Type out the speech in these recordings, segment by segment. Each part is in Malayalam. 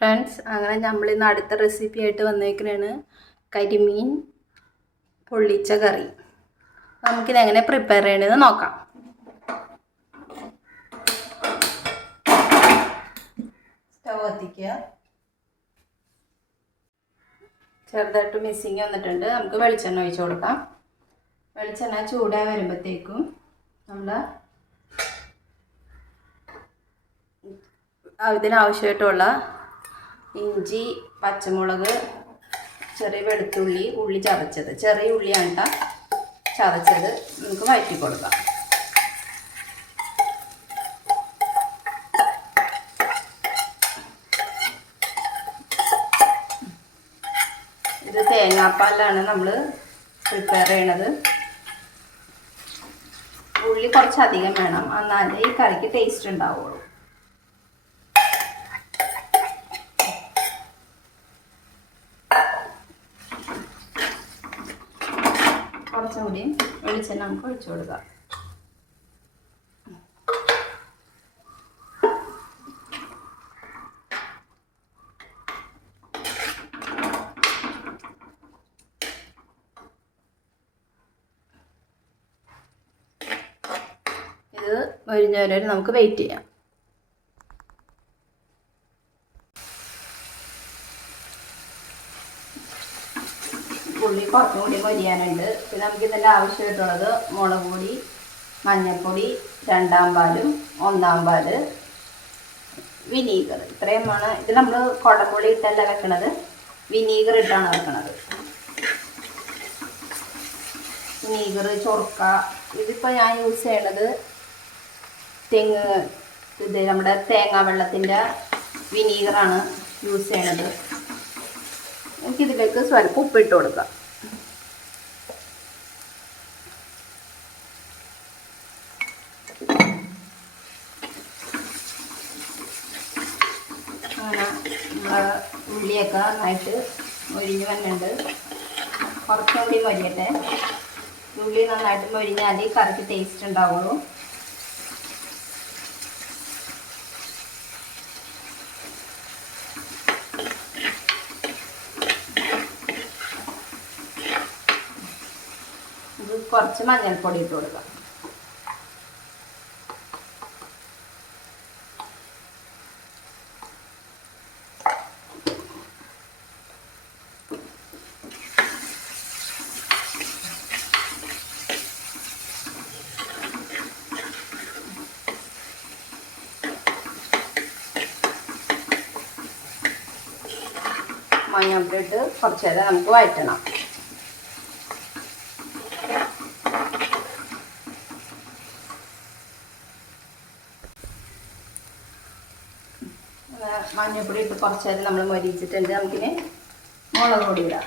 ഫ്രണ്ട്സ് അങ്ങനെ നമ്മൾ ഇന്ന് അടുത്ത റെസിപ്പി ആയിട്ട് വന്നേക്കുന്നതാണ് കരിമീൻ പൊള്ളിച്ച കറി നമുക്കിത് എങ്ങനെ പ്രിപ്പയർ ചെയ്യണമെന്ന് നോക്കാം. സ്റ്റവ് കത്തിക്കുക ചെറുതായിട്ട് മിസ്സിങ് വന്നിട്ടുണ്ട്. നമുക്ക് വെളിച്ചെണ്ണ ഒഴിച്ചു കൊടുക്കാം. വെളിച്ചെണ്ണ ചൂടായി വരുമ്പോഴത്തേക്കും നമ്മൾ ഇതിനാവശ്യമായിട്ടുള്ള ഇഞ്ചി പച്ചമുളക് ചെറിയ വെളുത്തുള്ളി ഉള്ളി ചതച്ചത്. ചെറിയ ഉള്ളിയാണ് ചതച്ചത്. നമുക്ക് വഴറ്റി കൊടുക്കാം. ഇത് തേങ്ങാപ്പാലാണ് നമ്മൾ പ്രിപ്പയർ ചെയ്യണത്. ഉള്ളി കുറച്ചധികം വേണം. എന്നാലേ ഈ കറിക്ക് ടേസ്റ്റ് ഉണ്ടാവുള്ളൂ. കുറച്ചും കൂടി വെളിച്ചെണ്ണ നമുക്ക് ഒഴിച്ചു കൊടുക്കാം ഇത് മൊരിഞ്ഞ വരെ നമുക്ക് വെയിറ്റ് ചെയ്യാം. ഉള്ളി കുറച്ചും കൂടി പൊരിയാനുണ്ട്. പിന്നെ നമുക്ക് ഇതിന്റെ ആവശ്യമായിട്ടുള്ളത് മുളക് പൊടി മഞ്ഞൾപ്പൊടി രണ്ടാം പാലും ഒന്നാം പാൽ വിനീഗർ. ഇത്രയുമാണ് ഇത് നമ്മൾ കുടംപുളി ഇട്ടല്ല വെക്കണത്? വിനീഗർ ഇട്ടാണ് വെക്കണത്. വിനീഗർ ചൊറുക്ക ഇതിപ്പോൾ ഞാൻ യൂസ് ചെയ്യണത് തെങ്ങ് ഇത് നമ്മുടെ തേങ്ങാ വെള്ളത്തിന്റെ വിനീഗറാണ് യൂസ് ചെയ്യണത്. എനിക്കിതിലേക്ക് സ്വൽപ്പം ഉപ്പിട്ട് കൊടുക്കാം. അങ്ങനെ നമ്മളെ ഉള്ളിയൊക്കെ നന്നായിട്ട് മൊരിഞ്ഞ് വന്നിട്ടുണ്ട്. കുറച്ചും കൂടി മൊരിയട്ടെ. ഉള്ളി നന്നായിട്ട് മൊരിഞ്ഞാൽ കറിക്ക് ടേസ്റ്റ് ഉണ്ടാവുള്ളൂ. കുറച്ച് മഞ്ഞൾപ്പൊടി ഇട്ട് കൊടുക്കാം. മഞ്ഞൾപ്പൊടി ഇട്ട് കുറച്ച് നേരം നമുക്ക് വഴറ്റണം. മഞ്ഞപ്പൊടി ഇട്ട് കുറച്ച് നേരം നമ്മൾ മരിച്ചിട്ടുണ്ട്. നമുക്കിനി മുളക് പൊടി ഇടാം.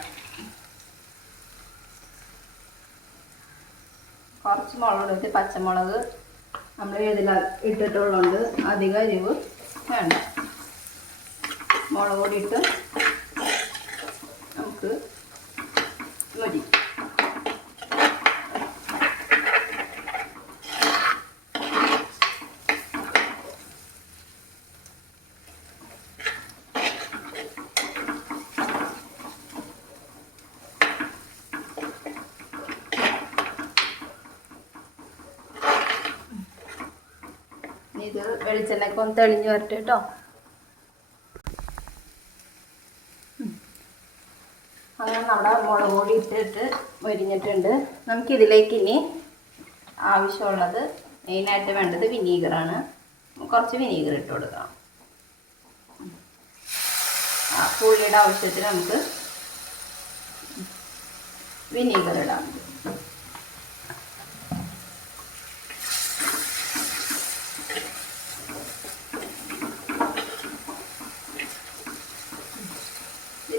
കുറച്ച് മുളക് ഇട്ട് പച്ചമുളക് നമ്മൾ ഇതിൽ ഇട്ടിട്ടുള്ളതുകൊണ്ട് അധികം എരിവ് വേണ്ട. മുളക് പൊടി ഇട്ട് നമുക്ക് മതി ഇത് വെളിച്ചെണ്ണയൊക്കെ ഒന്ന് തെളിഞ്ഞ് വരട്ടെ കേട്ടോ. അങ്ങനെ നമ്മുടെ മുളക് പൊടി ഇട്ടിട്ട് മൊരിഞ്ഞിട്ടുണ്ട്. നമുക്കിതിലേക്ക് ഇനി ആവശ്യമുള്ളത് മെയിനായിട്ട് വേണ്ടത് വിനീഗറാണ്. കുറച്ച് വിനീഗർ ഇട്ട് കൊടുക്കാം ആ പുള്ളിയുടെ ആവശ്യത്തിന് നമുക്ക് വിനീഗർ ഇടാം.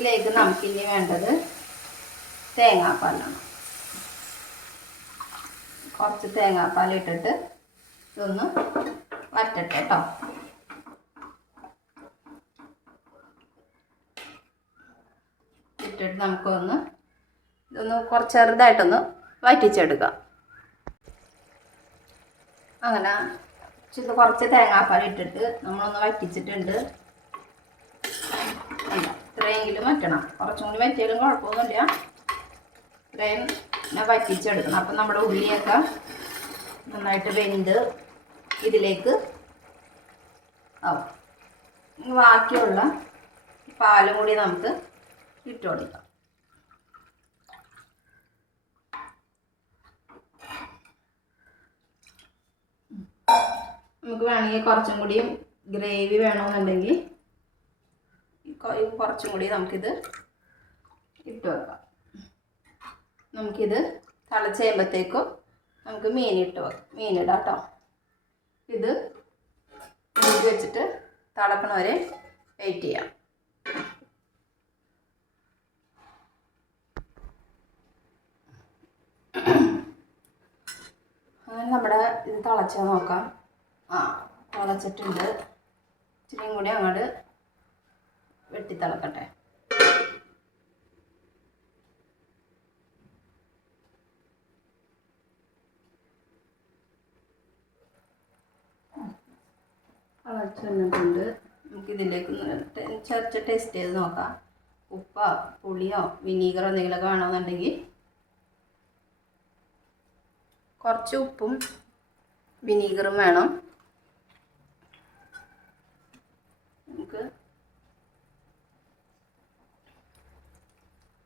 ഇതിലേക്ക് നമുക്കിനി വേണ്ടത് തേങ്ങാപ്പാലാണ്. കുറച്ച് തേങ്ങാപ്പാൽ ഇട്ടിട്ട് ഇതൊന്ന് വറ്റട്ടെ കേട്ടോ. ഇട്ടിട്ട് നമുക്കൊന്ന് ഇതൊന്ന് കുറച്ച് ചെറുതായിട്ടൊന്ന് വറ്റിച്ചെടുക്കാം. അങ്ങനെ കുറച്ച് തേങ്ങാപ്പാൽ ഇട്ടിട്ട് നമ്മളൊന്ന് വറ്റിച്ചിട്ടുണ്ട്. ഇത്രയെങ്കിലും വറ്റണം കുറച്ചും കൂടി വറ്റിയാലും കുഴപ്പമൊന്നുമില്ല. ഇത്രയും ഞാൻ വറ്റിച്ചെടുക്കണം. അപ്പം നമ്മുടെ ഉള്ളിയൊക്കെ നന്നായിട്ട് വെന്ത് ഇതിലേക്ക് ആവും. ബാക്കിയുള്ള പാലും കൂടി നമുക്ക് ഇട്ട് കൊടുക്കാം. നമുക്ക് വേണമെങ്കിൽ കുറച്ചും കൂടിയും ഗ്രേവി വേണമെന്നുണ്ടെങ്കിൽ കുറച്ചും കൂടി നമുക്കിത് ഇട്ട് വെക്കാം. നമുക്കിത് തിളച്ച് നമുക്ക് മീൻ ഇട്ട് വെക്കാം. മീനിടാം കേട്ടോ. ഇത് മൂടി വെച്ചിട്ട് തിളക്കണ വരെ വെയിറ്റ് ചെയ്യാം. അങ്ങനെ നമ്മുടെ ഇത് തിളച്ചാൽ നോക്കാം. ആ തിളച്ചിട്ടുണ്ട്. ഇച്ചിരിയും കൂടി അങ്ങോട്ട് വെട്ടി തിളക്കട്ടെ. തിളച്ച് വന്നിട്ടുണ്ട്. നമുക്ക് ഇതിലേക്ക് ചർച്ച ടേസ്റ്റ് ചെയ്ത് നോക്കാം. ഉപ്പോ പുളിയോ വിനീഗറോ എന്തെങ്കിലുമൊക്കെ വേണമെന്നുണ്ടെങ്കിൽ കുറച്ച് ഉപ്പും വിനീഗറും വേണം നമുക്ക്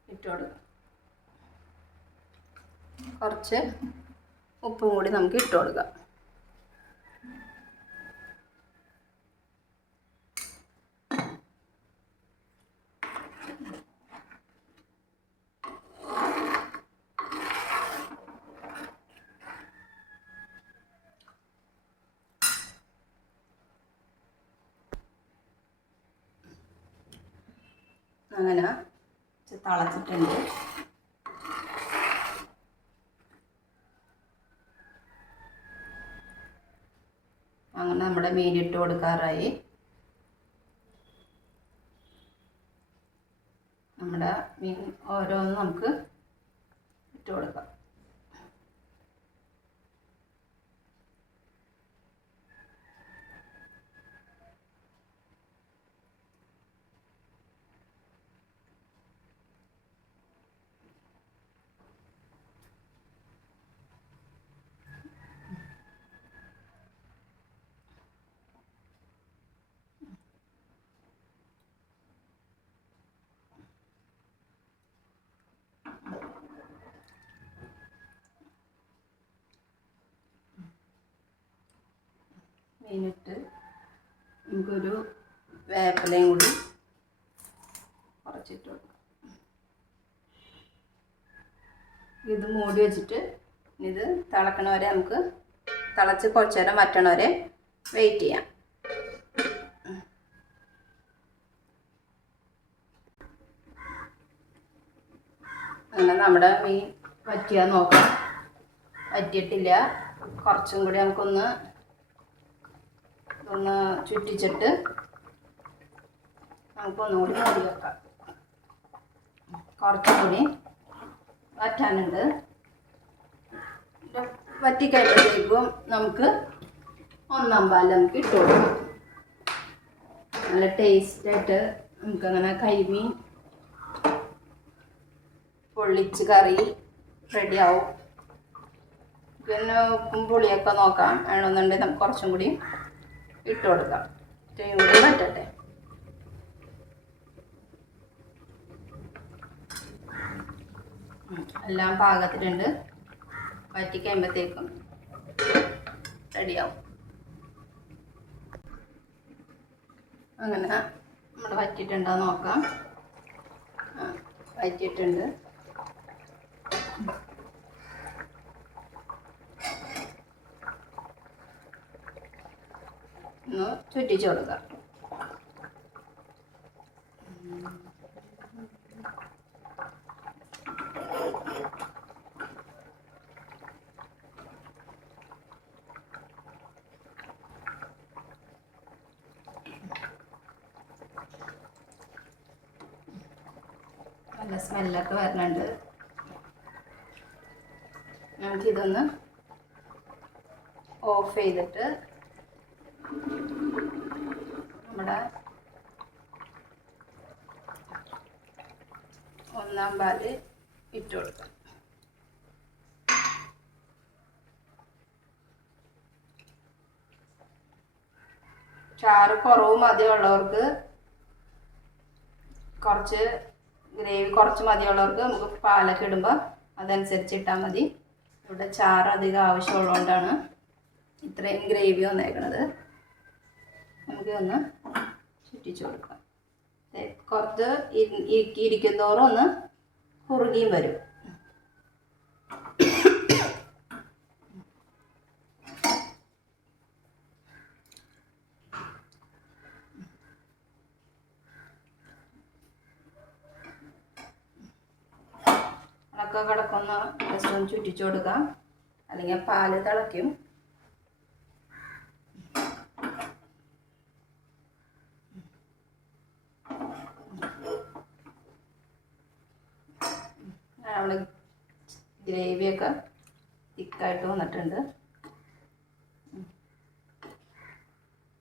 ഇട്ട് കൊടുക്കാം കുറച്ച് ഉപ്പും കൂടി നമുക്ക് ഇട്ട് കൊടുക്കാം അങ്ങനെ തിളച്ചിട്ടുണ്ട്. അങ്ങനെ നമ്മുടെ മീൻ ഇട്ട് കൊടുക്കാറായി. നമ്മുടെ മീൻ ഓരോന്ന് നമുക്ക് ഇട്ട് കൊടുക്കാം. മീനിട്ട് നമുക്കൊരു വേപ്പിലയും കൂടി കുറച്ചിട്ട് കൊടുക്കാം ഇത് മൂടി വെച്ചിട്ട് ഇത് തിളക്കണവരെ നമുക്ക് തിളച്ച് കുറച്ച് നേരം വറ്റണവരെ വെയിറ്റ് ചെയ്യാം. അങ്ങനെ നമ്മുടെ മീൻ വറ്റിയാൽ നോക്കാം. വറ്റിയിട്ടില്ല. കുറച്ചും കൂടി നമുക്കൊന്ന് ഒന്ന് ചുറ്റിച്ചിട്ട് നമുക്കൊന്നുകൂടി മൂടി വെക്കാം. കുറച്ചും കൂടി വറ്റാനുണ്ട്. വറ്റിക്കഴിഞ്ഞപ്പോൾ നമുക്ക് ഒന്നാം പാൽ നമുക്ക് ഇട്ട് നല്ല ടേസ്റ്റായിട്ട് നമുക്കങ്ങനെ കരിമീൻ പൊള്ളിച്ച് കറി റെഡിയാവും പിന്നെ ഉപ്പും പുളിയൊക്കെ നോക്കാം. വേണമെന്നുണ്ടെങ്കിൽ നമുക്ക് കുറച്ചും കൂടി ഇട്ട് കൊടുക്കാം. കൂടി പറ്റട്ടെ എല്ലാം പാകത്തിലുണ്ട് വറ്റി കഴിയുമ്പോഴത്തേക്കും റെഡിയാവും. അങ്ങനെ നമ്മൾ വറ്റിയിട്ടുണ്ടോ നോക്കാം. വറ്റിയിട്ടുണ്ട്. ഒന്ന് ചുറ്റിച്ച് കൊടുക്കാം നല്ല സ്മെല്ലൊക്കെ വരുന്നുണ്ട് നമുക്കിതൊന്ന് ഓഫ് ചെയ്തിട്ട് നമ്മുടെ ഒന്നാം പാൽ ഇട്ട് കൊടുക്കാം. ചാറ് കുറവ് മതിയുള്ളവർക്ക് കുറച്ച് ഗ്രേവി കുറച്ച് മതിയുള്ളവർക്ക് നമുക്ക് പാലൊക്കെ ഇടുമ്പോൾ അതനുസരിച്ച് ഇട്ടാൽ മതി. ഇവിടെ ചാറ് അധികം ആവശ്യമുള്ളതുകൊണ്ടാണ് ഇത്രയും ഗ്രേവി വന്നേക്കണത്. നമുക്ക് ഒന്ന് ചുറ്റിച്ചു കൊടുക്കാം. കുറച്ച് ഇരിക്കും തോറും ഒന്ന് കുറുകിയും വരും. ഉണക്ക കിടക്കുന്ന ചുറ്റിച്ചു കൊടുക്കാം. അല്ലെങ്കിൽ പാൽ തിളയ്ക്കും. നമ്മുടെ ഗ്രേവിയൊക്കെ തിക്കായിട്ട് വന്നിട്ടുണ്ട്.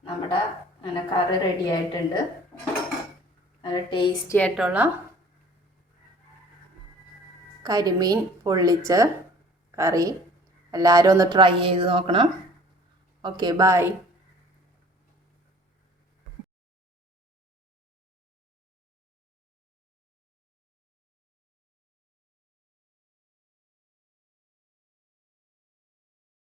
നമ്മുടെ അങ്ങനെ കറി റെഡി ആയിട്ടുണ്ട്. നല്ല ടേസ്റ്റി ആയിട്ടുള്ള കരിമീൻ പൊള്ളിച്ച കറി. എല്ലാവരും ഒന്ന് ട്രൈ ചെയ്ത് നോക്കണം. Okay bye